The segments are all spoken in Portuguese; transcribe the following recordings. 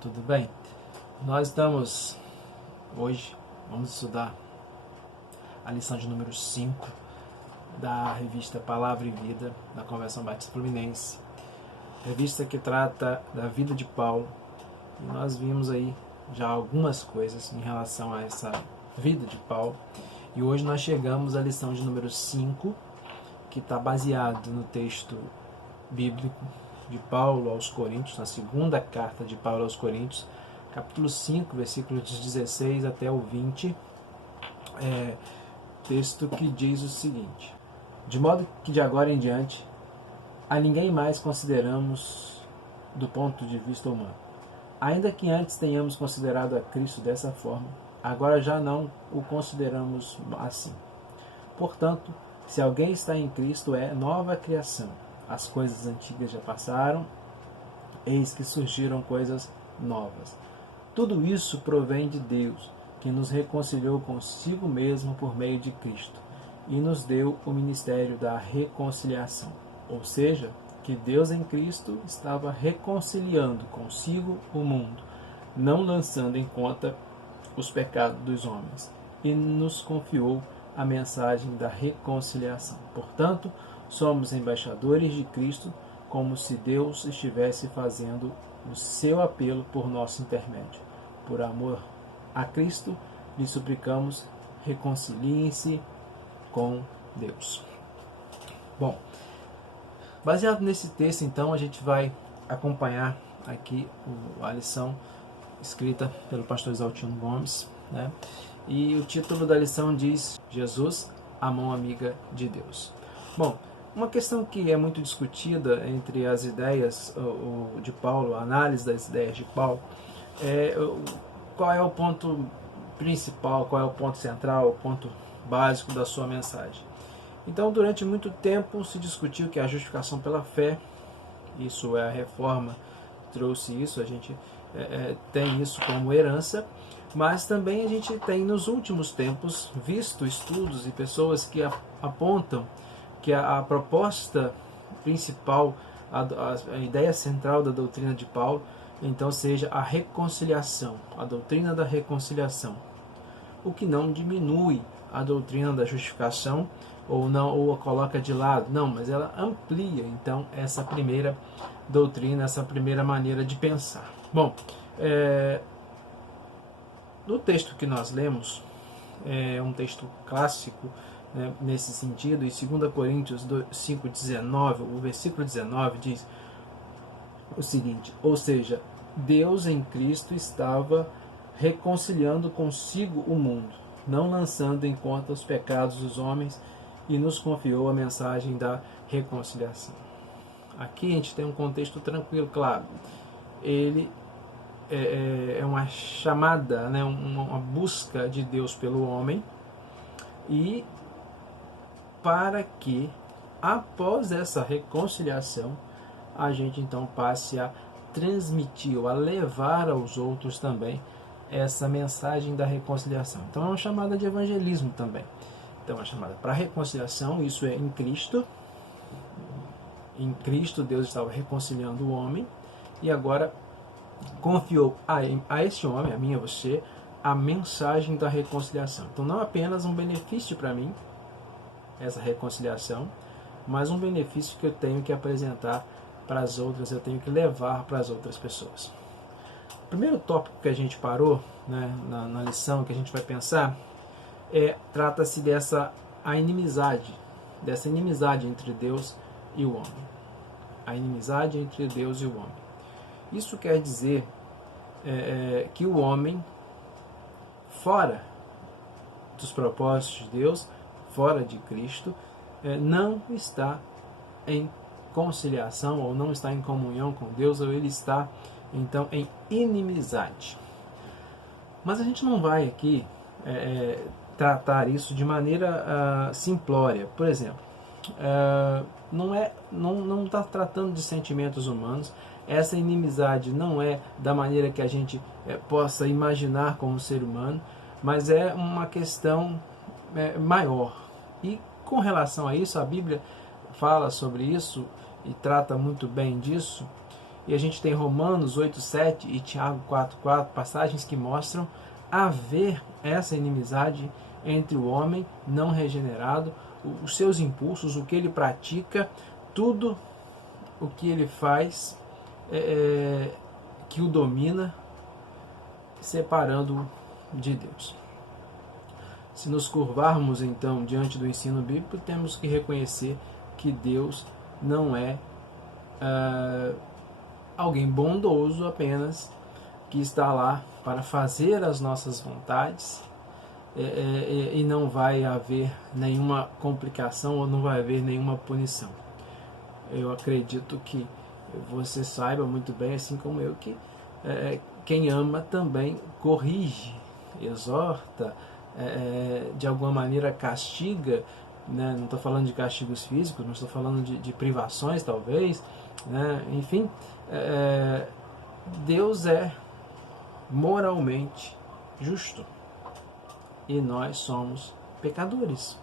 Tudo bem? Nós estamos hoje, vamos estudar a lição de número 5 da revista Palavra e Vida da Convenção Batista Fluminense, revista que trata da vida de Paulo, e nós vimos aí já algumas coisas em relação a essa vida de Paulo, e hoje nós chegamos à lição de número 5, que está baseado no texto bíblico de Paulo aos Coríntios, na segunda carta de Paulo aos Coríntios, capítulo 5, versículos 16 até o 20, texto que diz o seguinte: de modo que de agora em diante a ninguém mais consideramos do ponto de vista humano. Ainda que antes tenhamos considerado a Cristo dessa forma, agora já não o consideramos assim. Portanto, se alguém está em Cristo, é nova criação. As coisas antigas já passaram, eis que surgiram coisas novas. Tudo isso provém de Deus, que nos reconciliou consigo mesmo por meio de Cristo e nos deu o ministério da reconciliação. Ou seja, que Deus em Cristo estava reconciliando consigo o mundo, não lançando em conta os pecados dos homens, e nos confiou a mensagem da reconciliação. Portanto, somos embaixadores de Cristo, como se Deus estivesse fazendo o seu apelo por nosso intermédio. Por amor a Cristo, lhe suplicamos, reconciliem-se com Deus. Bom, baseado nesse texto, então, a gente vai acompanhar aqui a lição escrita pelo pastor Exaltino Gomes, né? E o título da lição diz: Jesus, a mão amiga de Deus. Bom, uma questão que é muito discutida entre as ideias de Paulo, a análise das ideias de Paulo, é qual é o ponto principal, qual é o ponto central, o ponto básico da sua mensagem. Então, durante muito tempo se discutiu que a justificação pela fé, isso é a reforma, trouxe isso, a gente tem isso como herança, mas também a gente tem nos últimos tempos visto estudos e pessoas que apontam que a proposta principal, a ideia central da doutrina de Paulo, então seja a reconciliação, a doutrina da reconciliação, o que não diminui a doutrina da justificação ou a coloca de lado, não, mas ela amplia então essa primeira doutrina, essa primeira maneira de pensar. Bom, no texto que nós lemos, é um texto clássico, né, nesse sentido, em 2 Coríntios 5,19, o versículo 19 diz o seguinte: ou seja, Deus em Cristo estava reconciliando consigo o mundo, não lançando em conta os pecados dos homens, e nos confiou a mensagem da reconciliação. Aqui a gente tem um contexto tranquilo, claro. Ele é uma chamada, né, uma busca de Deus pelo homem, e para que após essa reconciliação a gente então passe a transmitir ou a levar aos outros também essa mensagem da reconciliação. Então é uma chamada de evangelismo também. Então é uma chamada para reconciliação, isso é em Cristo. Em Cristo Deus estava reconciliando o homem e agora confiou a este homem, a mim e a você, a mensagem da reconciliação. Então não apenas um benefício para mim, essa reconciliação, mas um benefício que eu tenho que apresentar para as outras, eu tenho que levar para as outras pessoas. O primeiro tópico que a gente parou, né, na lição que a gente vai pensar, trata-se dessa inimizade entre Deus e o homem. A inimizade entre Deus e o homem. Isso quer dizer que o homem, fora dos propósitos de Deus, fora de Cristo, não está em conciliação, ou não está em comunhão com Deus, ou ele está então em inimizade. Mas a gente não vai aqui tratar isso de maneira simplória. Por exemplo, não está tratando de sentimentos humanos. Essa inimizade não é da maneira que a gente possa imaginar como ser humano, mas é uma questão maior. E com relação a isso, a Bíblia fala sobre isso e trata muito bem disso. E a gente tem Romanos 8:7 e Tiago 4:4, passagens que mostram haver essa inimizade entre o homem não regenerado, os seus impulsos, o que ele pratica, tudo o que ele faz que o domina, separando-o de Deus. Se nos curvarmos então diante do ensino bíblico, temos que reconhecer que Deus não é alguém bondoso apenas, que está lá para fazer as nossas vontades, e não vai haver nenhuma complicação ou não vai haver nenhuma punição. Eu acredito que você saiba muito bem, assim como eu, que quem ama também corrige, exorta, de alguma maneira castiga, né? Não estou falando de castigos físicos, não estou falando de privações talvez, né? Enfim, Deus é moralmente justo e nós somos pecadores.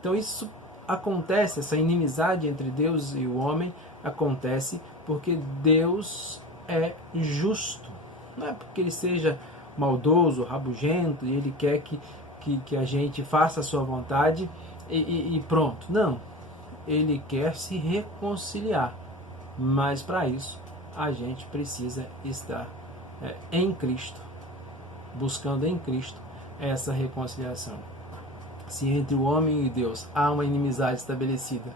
Então isso acontece, essa inimizade entre Deus e o homem acontece porque Deus é justo. Não é porque ele seja maldoso, rabugento e ele quer que a gente faça a sua vontade e pronto. Não. Ele quer se reconciliar. Mas para isso a gente precisa estar em Cristo, buscando em Cristo essa reconciliação. Se entre o homem e Deus há uma inimizade estabelecida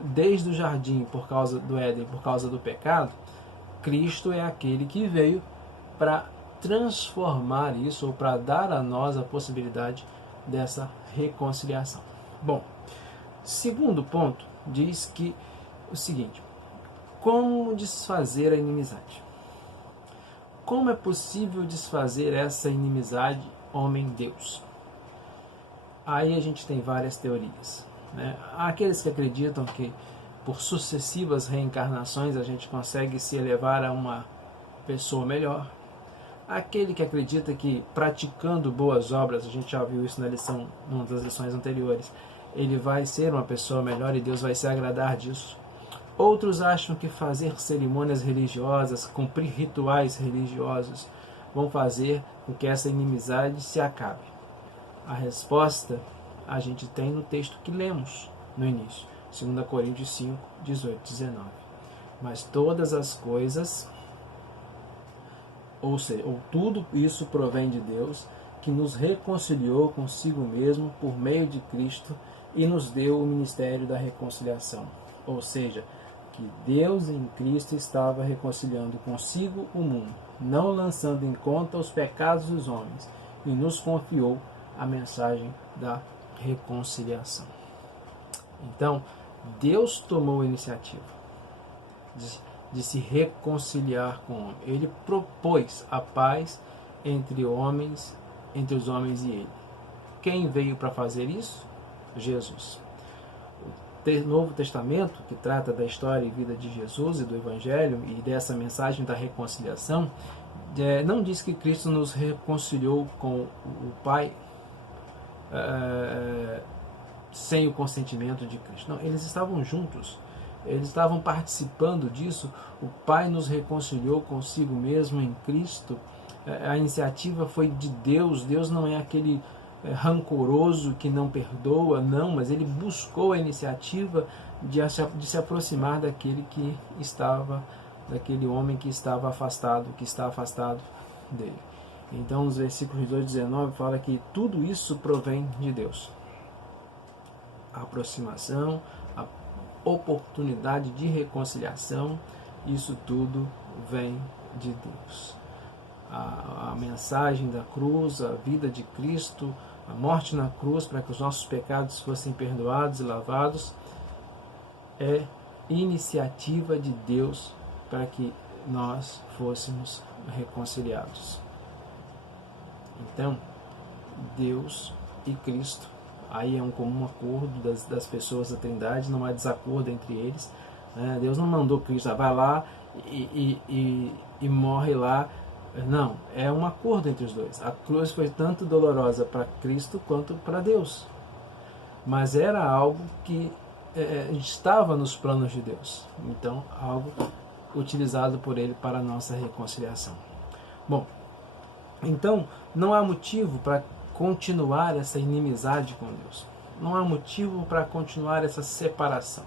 desde o jardim por causa do Éden, por causa do pecado, Cristo é aquele que veio para transformar isso, ou para dar a nós a possibilidade dessa reconciliação. Bom, segundo ponto diz que o seguinte: como desfazer a inimizade? Como é possível desfazer essa inimizade homem-Deus? Aí a gente tem várias teorias, né? Há aqueles que acreditam que por sucessivas reencarnações a gente consegue se elevar a uma pessoa melhor. Há aquele que acredita que praticando boas obras, a gente já viu isso numa das lições anteriores, ele vai ser uma pessoa melhor e Deus vai se agradar disso. Outros acham que fazer cerimônias religiosas, cumprir rituais religiosos, vão fazer com que essa inimizade se acabe. A resposta a gente tem no texto que lemos no início, 2 Coríntios 5, 18, 19. Mas todas as coisas, ou tudo isso provém de Deus, que nos reconciliou consigo mesmo por meio de Cristo e nos deu o ministério da reconciliação. Ou seja, que Deus em Cristo estava reconciliando consigo o mundo, não lançando em conta os pecados dos homens, e nos confiou a mensagem da reconciliação. Então, Deus tomou a iniciativa de se reconciliar com o homem. Ele propôs a paz entre os homens e ele. Quem veio para fazer isso? Jesus. O Novo Testamento, que trata da história e vida de Jesus e do Evangelho e dessa mensagem da reconciliação, não diz que Cristo nos reconciliou com o Pai sem o consentimento de Cristo. Não, eles estavam juntos, eles estavam participando disso. O Pai nos reconciliou consigo mesmo em Cristo. A iniciativa foi de Deus. Deus não é aquele rancoroso que não perdoa, não, mas ele buscou a iniciativa de se aproximar daquele homem que estava afastado, que está afastado dele. Então, nos versículos 18 e 19, fala que tudo isso provém de Deus. A aproximação, a oportunidade de reconciliação, isso tudo vem de Deus. A mensagem da cruz, a vida de Cristo, a morte na cruz para que os nossos pecados fossem perdoados e lavados, é iniciativa de Deus para que nós fôssemos reconciliados. Então, Deus e Cristo, aí é um comum acordo das pessoas da Trindade, não há desacordo entre eles. Deus não mandou Cristo, vai lá e morre lá. Não, é um acordo entre os dois. A cruz foi tanto dolorosa para Cristo quanto para Deus. Mas era algo que estava nos planos de Deus. Então, algo utilizado por Ele para a nossa reconciliação. Bom, então não há motivo para continuar essa inimizade com Deus. Não há motivo para continuar essa separação.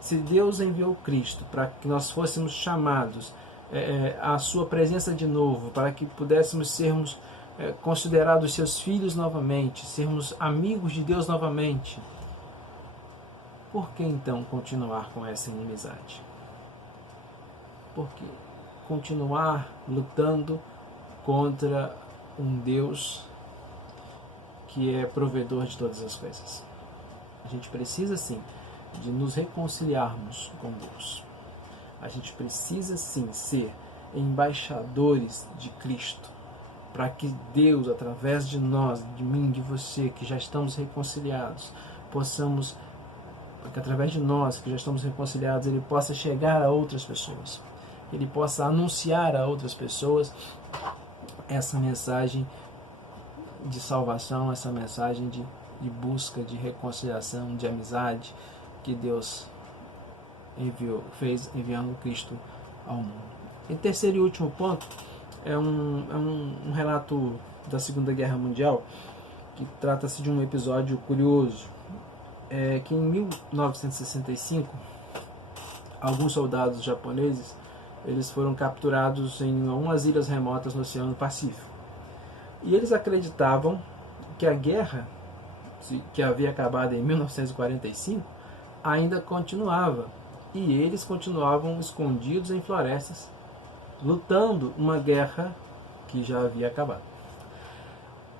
Se Deus enviou Cristo para que nós fôssemos chamados à sua presença de novo, para que pudéssemos sermos considerados seus filhos novamente, sermos amigos de Deus novamente, por que então continuar com essa inimizade? Por que continuar lutando contra um Deus que é provedor de todas as coisas? A gente precisa sim de nos reconciliarmos com Deus. A gente precisa sim ser embaixadores de Cristo, para que Deus, através de nós, de mim, de você, que já estamos reconciliados, possamos, porque através de nós que já estamos reconciliados, Ele possa chegar a outras pessoas, Ele possa anunciar a outras pessoas essa mensagem de salvação, essa mensagem de busca, de reconciliação, de amizade que Deus fez enviando Cristo ao mundo. E terceiro e último ponto é um relato da Segunda Guerra Mundial, que trata-se de um episódio curioso, que em 1965 alguns soldados japoneses eles foram capturados em umas ilhas remotas no Oceano Pacífico. E eles acreditavam que a guerra, que havia acabado em 1945, ainda continuava. E eles continuavam escondidos em florestas, lutando uma guerra que já havia acabado.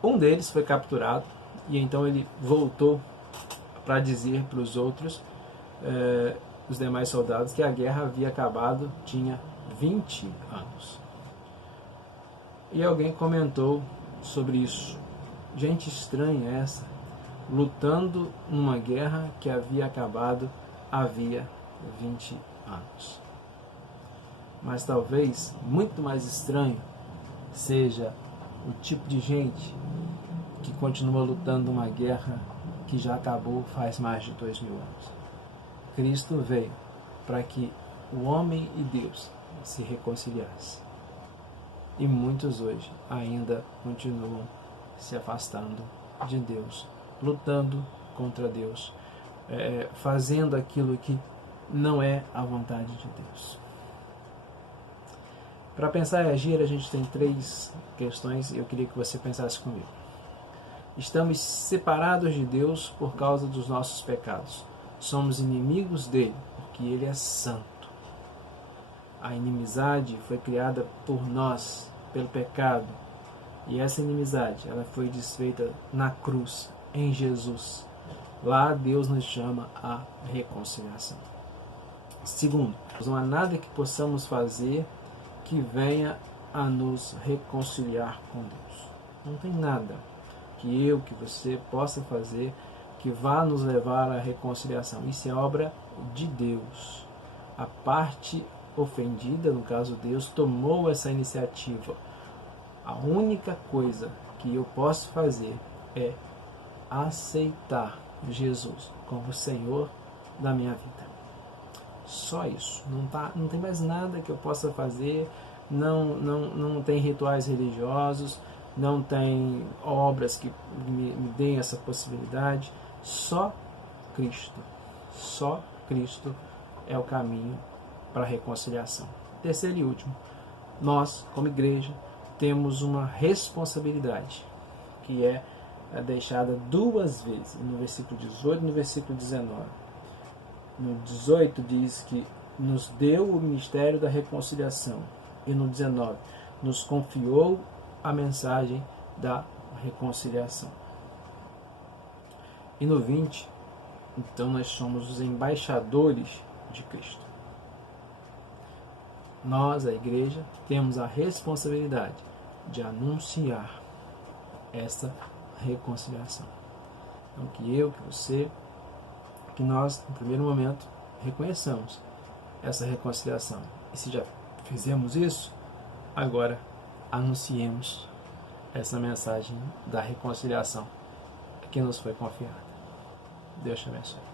Um deles foi capturado e então ele voltou para dizer para os outros, os demais soldados, que a guerra havia acabado, tinha 20 anos. E alguém comentou sobre isso. Gente estranha essa, lutando numa guerra que havia acabado havia 20 anos. Mas talvez muito mais estranho seja o tipo de gente que continua lutando uma guerra que já acabou faz mais de 2000 anos. Cristo veio para que o homem e Deus se reconciliassem. E muitos hoje ainda continuam se afastando de Deus, lutando contra Deus, fazendo aquilo que não é a vontade de Deus. Para pensar e agir, a gente tem 3 questões e eu queria que você pensasse comigo. Estamos separados de Deus por causa dos nossos pecados. Somos inimigos dele, porque ele é santo. A inimizade foi criada por nós, pelo pecado. E essa inimizade, ela foi desfeita na cruz, em Jesus. Lá Deus nos chama à reconciliação. Segundo, não há nada que possamos fazer que venha a nos reconciliar com Deus. Não tem nada que você possa fazer que vá nos levar à reconciliação. Isso é obra de Deus. A parte ofendida, no caso Deus, tomou essa iniciativa. A única coisa que eu posso fazer é aceitar Jesus como Senhor da minha vida. Só isso. Não tem mais nada que eu possa fazer. Não tem rituais religiosos, não tem obras que me deem essa possibilidade. Só Cristo. Só Cristo é o caminho para a reconciliação. Terceiro e último, nós, como igreja, temos uma responsabilidade que é deixada 2 vezes, no versículo 18 e no versículo 19. No 18 diz que nos deu o ministério da reconciliação, e no 19 nos confiou a mensagem da reconciliação. E no 20, então nós somos os embaixadores de Cristo. Nós, a igreja, temos a responsabilidade de anunciar essa reconciliação. Então que eu, que você, que nós, no primeiro momento, reconheçamos essa reconciliação. E se já fizemos isso, agora anunciemos essa mensagem da reconciliação que nos foi confiada. Deus te abençoe.